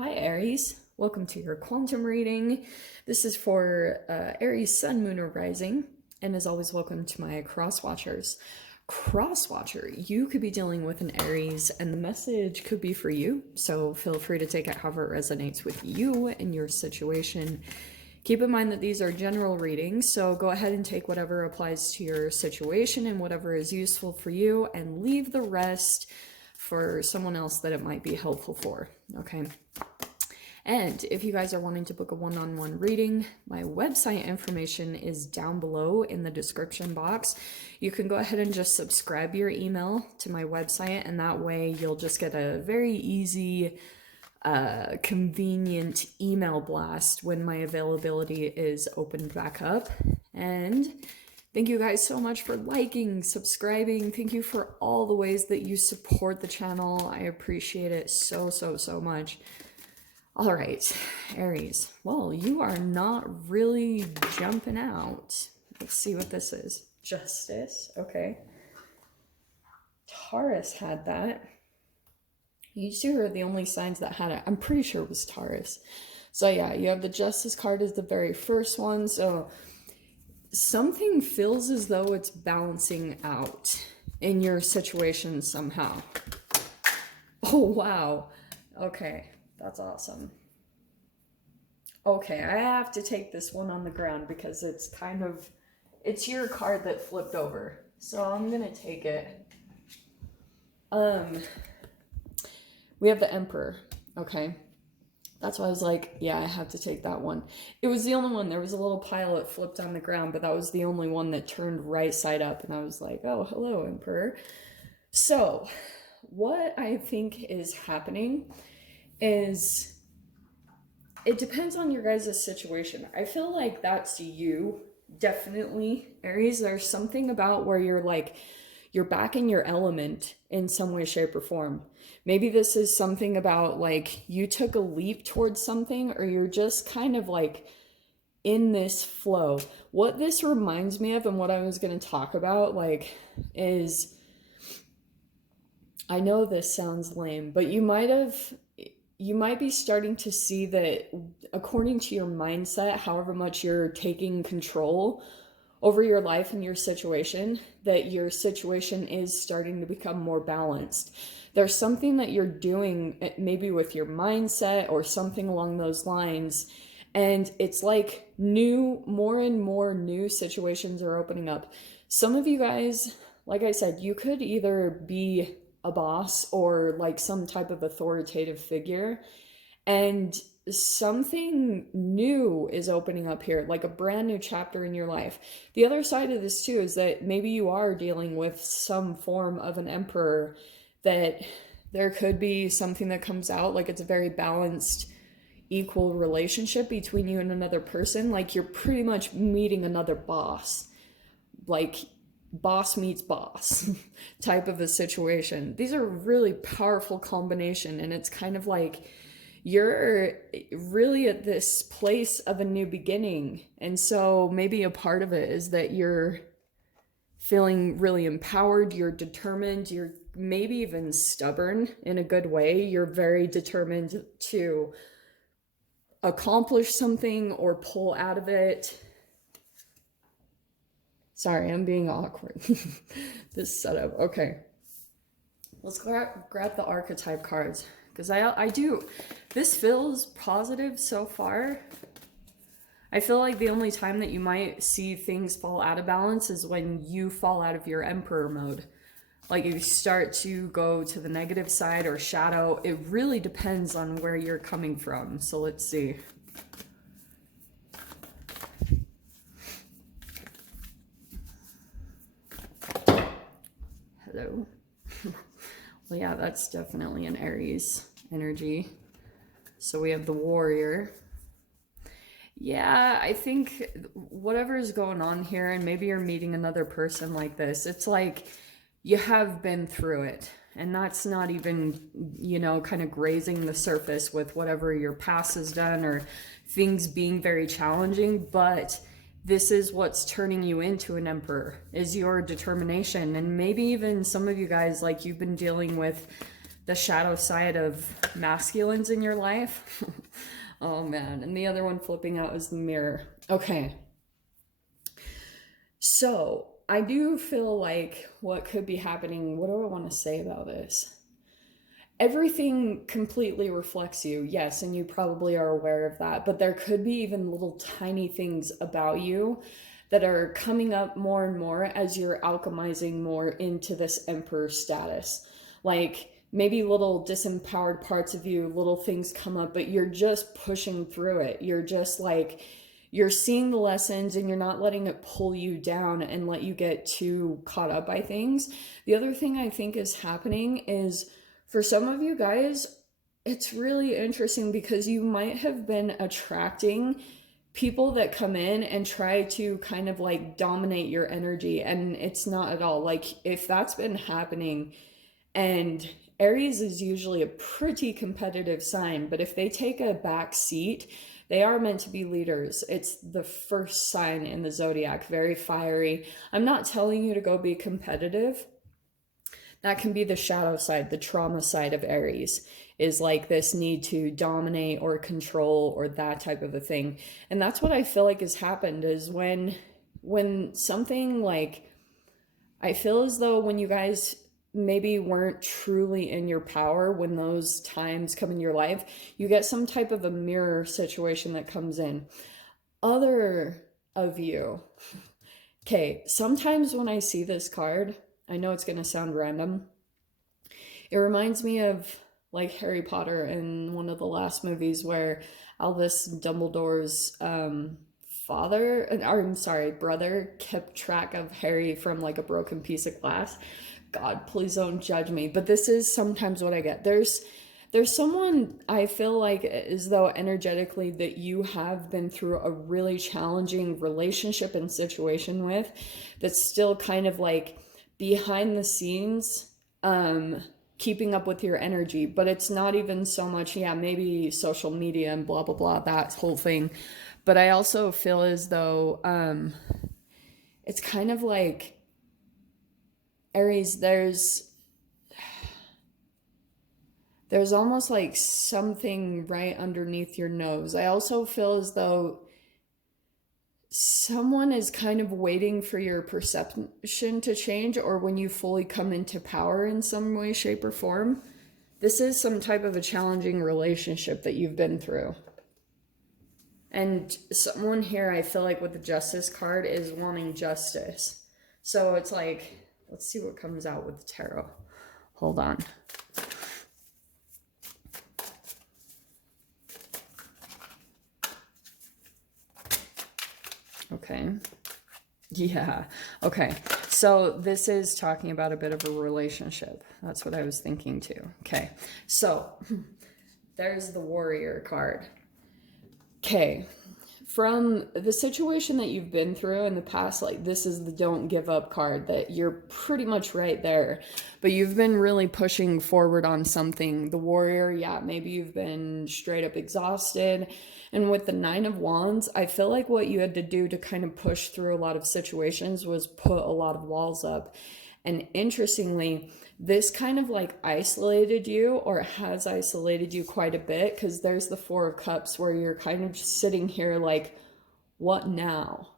Hi Aries, welcome to your quantum reading. This is for Aries Sun, Moon, or Rising, and as always, welcome to my cross watchers. Cross watcher, you could be dealing with an Aries, and the message could be for you. So feel free to take it however it resonates with you and your situation. Keep in mind that these are general readings, so go ahead and take whatever applies to your situation and whatever is useful for you, and leave the rest for someone else that it might be helpful for. Okay. And if you guys are wanting to book a one-on-one reading, my website information is down below in the description box. You can go ahead and just subscribe your email to my website, and that way you'll just get a very easy, convenient email blast when my availability is opened back up. And thank you guys so much for liking, subscribing. Thank you for all the ways that you support the channel. I appreciate it so much. All right, Aries. Well, you are not really jumping out. Let's see what this is. Justice. Okay. Taurus had that. You two are the only signs that had it. I'm pretty sure it was Taurus. So yeah, you have the Justice card as the very first one. So something feels as though it's balancing out in your situation somehow. Oh, wow. Okay. That's awesome. Okay, I have to take this one on the ground because it's it's your card that flipped over. So I'm gonna take it. We have the Emperor, okay? That's why I was like, yeah, I have to take that one. It was the only one. There was a little pile that flipped on the ground, but that was the only one that turned right side up. And I was like, oh, hello, Emperor. So what I think is happening is it depends on your guys' situation. I feel like that's you, definitely, Aries. There's something about where you're back in your element in some way, shape, or form. Maybe this is something about like you took a leap towards something, or you're just kind of like in this flow. What this reminds me of, and what I was going to talk about, is, I know this sounds lame, but you might be starting to see that according to your mindset, however much you're taking control over your life and your situation, that your situation is starting to become more balanced. There's something that you're doing maybe with your mindset or something along those lines, and it's like more and more new situations are opening up. Some of you guys, like I said, you could either be a boss or like some type of authoritative figure, and something new is opening up here, like a brand new chapter in your life. The other side of this too is that maybe you are dealing with some form of an Emperor, that there could be something that comes out like it's a very balanced, equal relationship between you and another person. Like you're pretty much meeting another boss, like boss meets boss type of a situation. These are a really powerful combination, and it's kind of like you're really at this place of a new beginning. And so maybe a part of it is that you're feeling really empowered, you're determined, you're maybe even stubborn in a good way. You're very determined to accomplish something or pull out of it. Sorry, I'm being awkward. This setup. Okay. Let's grab the archetype cards, because I do. This feels positive so far. I feel like the only time that you might see things fall out of balance is when you fall out of your Emperor mode. Like you start to go to the negative side or shadow. It really depends on where you're coming from. So let's see. Hello. Well, yeah, that's definitely an Aries energy. So we have the Warrior. Yeah, I think whatever is going on here, and maybe you're meeting another person like this, it's like you have been through it. And that's not even, kind of grazing the surface with whatever your past has done or things being very challenging. But this is what's turning you into an Emperor, is your determination. And maybe even some of you guys, like you've been dealing with the shadow side of masculines in your life. Oh man. And the other one flipping out is the mirror. Okay. So I do feel like what could be happening, what do I want to say about this? Everything completely reflects you, yes, and you probably are aware of that, but there could be even little tiny things about you that are coming up more and more as you're alchemizing more into this emperor status. Like maybe little disempowered parts of you, little things come up, but you're just pushing through it. You're just like, you're seeing the lessons and you're not letting it pull you down and let you get too caught up by things. The other thing I think is happening is, for some of you guys, it's really interesting because you might have been attracting people that come in and try to kind of like dominate your energy, and it's not at all. Like if that's been happening, and Aries is usually a pretty competitive sign, but if they take a back seat, they are meant to be leaders. It's the first sign in the zodiac, very fiery. I'm not telling you to go be competitive. That can be the shadow side, the trauma side of Aries, is like this need to dominate or control or that type of a thing. And that's what I feel like has happened, is when something like, I feel as though when you guys maybe weren't truly in your power, when those times come in your life, you get some type of a mirror situation that comes in. Other of you, okay, sometimes when I see this card, I know it's going to sound random. It reminds me of like Harry Potter in one of the last movies where Albus Dumbledore's brother kept track of Harry from like a broken piece of glass. God, please don't judge me. But this is sometimes what I get. There's someone I feel like as though energetically that you have been through a really challenging relationship and situation with, that's still kind of like behind the scenes, keeping up with your energy. But it's not even so much, yeah, maybe social media and blah, blah, blah, that whole thing. But I also feel as though it's kind of like, Aries, there's almost like something right underneath your nose. I also feel as though someone is kind of waiting for your perception to change, or when you fully come into power in some way, shape, or form. This is some type of a challenging relationship that you've been through. And someone here, I feel like with the Justice card, is wanting justice. So it's like, let's see what comes out with the tarot. Hold on. Okay. Yeah. Okay. So this is talking about a bit of a relationship. That's what I was thinking too. Okay. So there's the Warrior card. Okay. From the situation that you've been through in the past, like this is the don't give up card, that you're pretty much right there, but you've been really pushing forward on something. The Warrior, yeah, maybe you've been straight up exhausted. And with the Nine of Wands, I feel like what you had to do to kind of push through a lot of situations was put a lot of walls up. And interestingly, this kind of like isolated you, or has isolated you quite a bit, because there's the Four of Cups where you're kind of just sitting here like, what now?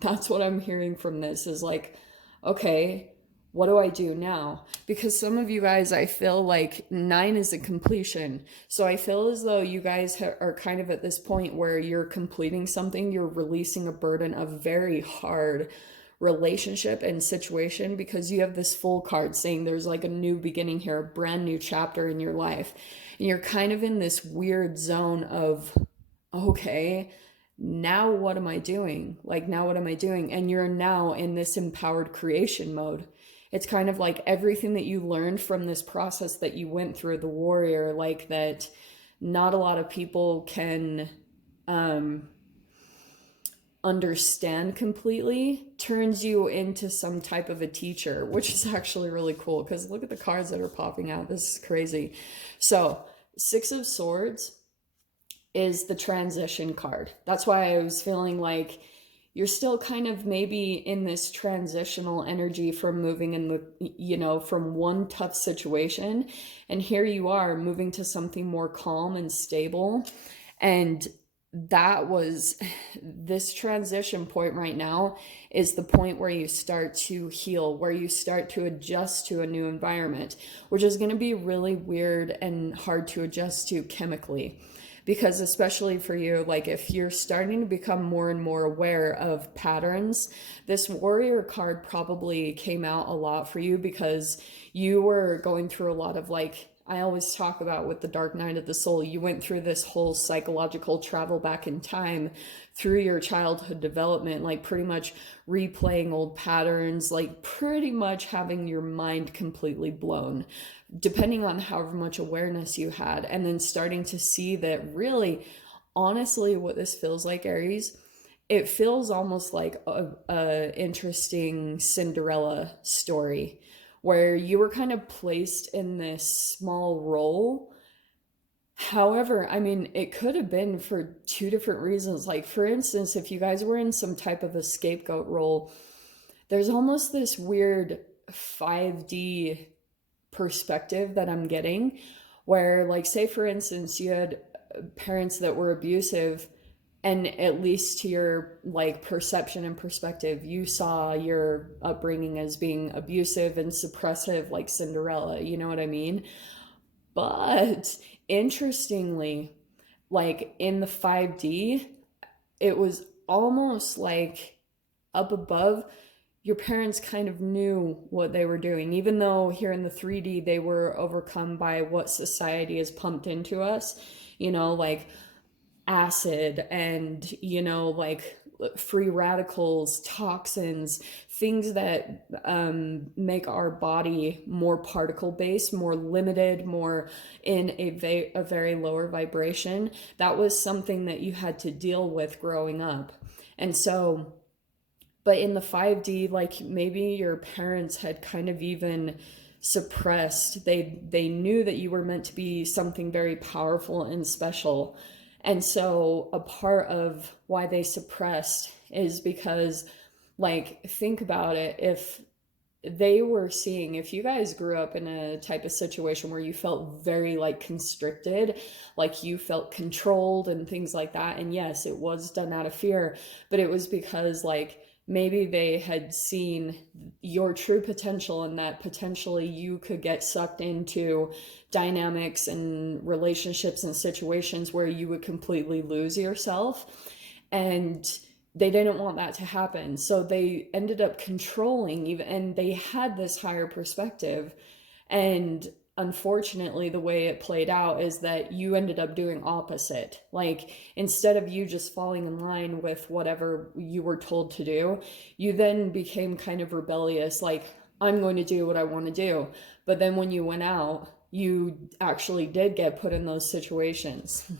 That's what I'm hearing from this, is like, okay, what do I do now? Because some of you guys, I feel like 9 is a completion. So I feel as though you guys are kind of at this point where you're completing something, you're releasing a burden of very hard relationship and situation, because you have this Full card saying there's like a new beginning here, a brand new chapter in your life. And you're kind of in this weird zone of, okay, now what am I doing? Like, now what am I doing? And you're now in this empowered creation mode. It's kind of like everything that you learned from this process that you went through, the Warrior, like that not a lot of people can understand completely, turns you into some type of a teacher, which is actually really cool, because look at the cards that are popping out. This is crazy. So Six of Swords is the transition card. That's why I was feeling like you're still kind of maybe in this transitional energy from moving in the, from one tough situation. And here you are moving to something more calm and stable. And that was this transition point right now is the point where you start to heal, where you start to adjust to a new environment, which is going to be really weird and hard to adjust to chemically. Because especially for you, like if you're starting to become more and more aware of patterns, this warrior card probably came out a lot for you because you were going through a lot of, like I always talk about with the dark night of the soul, you went through this whole psychological travel back in time through your childhood development, like pretty much replaying old patterns, like pretty much having your mind completely blown, depending on however much awareness you had, and then starting to see that really, honestly, what this feels like, Aries, it feels almost like a interesting Cinderella story where you were kind of placed in this small role. However, I mean, it could have been for two different reasons. Like, for instance, if you guys were in some type of a scapegoat role, there's almost this weird 5D perspective that I'm getting where, like, say for instance you had parents that were abusive, and at least to your like perception and perspective you saw your upbringing as being abusive and suppressive, like Cinderella, you know what I mean? But interestingly, like in the 5D, it was almost like up above, your parents kind of knew what they were doing, even though here in the 3D they were overcome by what society has pumped into us, like acid and, like free radicals, toxins, things that make our body more particle based, more limited, more in a very lower vibration. That was something that you had to deal with growing up. And so, but in the 5D, like maybe your parents had kind of even suppressed, they knew that you were meant to be something very powerful and special. And so a part of why they suppressed is because, like, think about it, if they were seeing, if you guys grew up in a type of situation where you felt very like constricted, like you felt controlled and things like that, and yes, it was done out of fear, but it was because like maybe they had seen your true potential and that potentially you could get sucked into dynamics and relationships and situations where you would completely lose yourself. And they didn't want that to happen. So they ended up controlling even, and they had this higher perspective. And unfortunately, the way it played out is that you ended up doing opposite. Like instead of you just falling in line with whatever you were told to do, you then became kind of rebellious, like, I'm going to do what I want to do. But then when you went out, you actually did get put in those situations.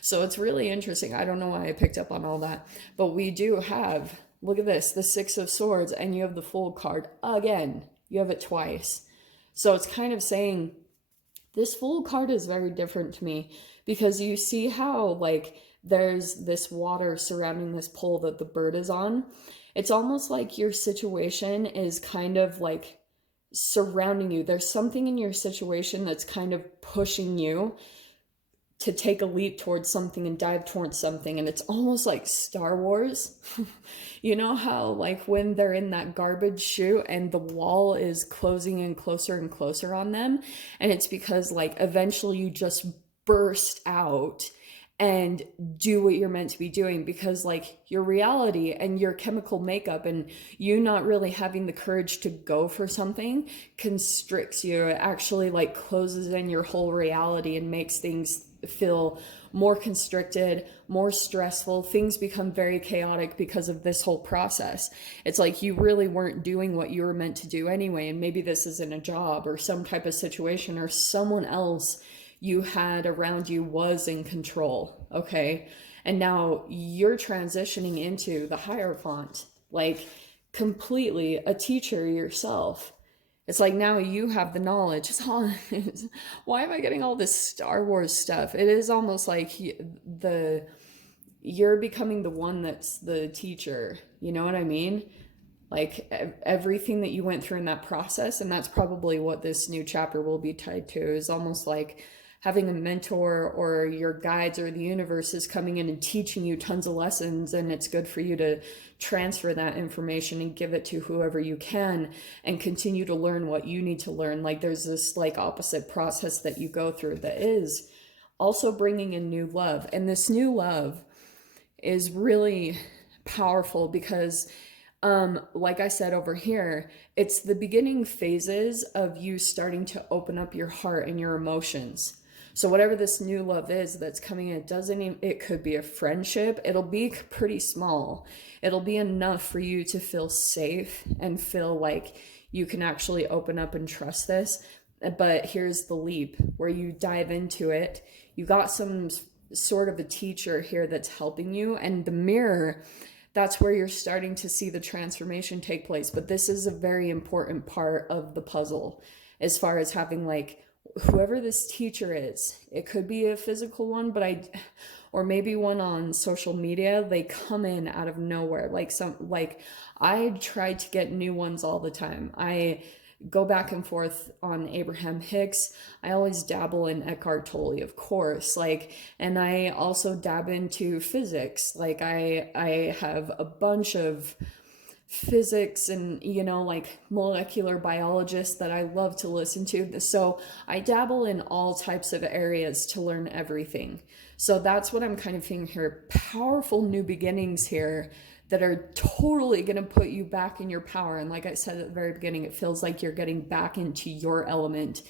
So it's really interesting. I don't know why I picked up on all that, but we do have, look at this, the Six of Swords, and you have the Fool card again. You have it twice. So it's kind of saying this Fool card is very different to me, because you see how like there's this water surrounding this pole that the bird is on. It's almost like your situation is kind of like surrounding you. There's something in your situation that's kind of pushing you to take a leap towards something and dive towards something. And it's almost like Star Wars. You know how like when they're in that garbage chute and the wall is closing in closer and closer on them, and it's because like eventually you just burst out and do what you're meant to be doing, because like your reality and your chemical makeup and you not really having the courage to go for something constricts you. It actually like closes in your whole reality and makes things feel more constricted, more stressful. Things become very chaotic because of this whole process. It's like you really weren't doing what you were meant to do anyway, and maybe this isn't a job or some type of situation, or someone else you had around you was in control, okay? And now you're transitioning into the Hierophant, like completely a teacher yourself. It's like now you have the knowledge. Why am I getting all this Star Wars stuff? It is almost like the you're becoming the one that's the teacher. You know what I mean? Like everything that you went through in that process, and that's probably what this new chapter will be tied to, is almost like having a mentor or your guides or the universe is coming in and teaching you tons of lessons, and it's good for you to transfer that information and give it to whoever you can and continue to learn what you need to learn. Like there's this like opposite process that you go through that is also bringing in new love, and this new love is really powerful because like I said over here, it's the beginning phases of you starting to open up your heart and your emotions. So whatever this new love is that's coming in, it could be a friendship. It'll be pretty small. It'll be enough for you to feel safe and feel like you can actually open up and trust this. But here's the leap where you dive into it. You got some sort of a teacher here that's helping you, and the mirror, that's where you're starting to see the transformation take place. But this is a very important part of the puzzle as far as having like whoever this teacher is. It could be a physical one, or maybe one on social media. They come in out of nowhere. Like I try to get new ones all the time. I go back and forth on Abraham Hicks. I always dabble in Eckhart Tolle, of course. And I also dab into physics. Like I have a bunch of physics and, like molecular biologists that I love to listen to. So I dabble in all types of areas to learn everything. So that's what I'm kind of feeling here. Powerful new beginnings here that are totally going to put you back in your power. And like I said at the very beginning, it feels like you're getting back into your element,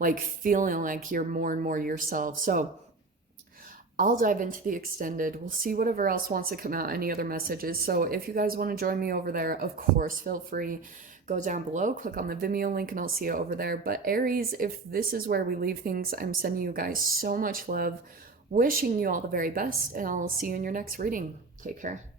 like feeling like you're more and more yourself. So I'll dive into the extended. We'll see whatever else wants to come out, any other messages. So if you guys want to join me over there, of course, feel free. Go down below, click on the Vimeo link, and I'll see you over there. But Aries, if this is where we leave things, I'm sending you guys so much love, wishing you all the very best, and I'll see you in your next reading. Take care.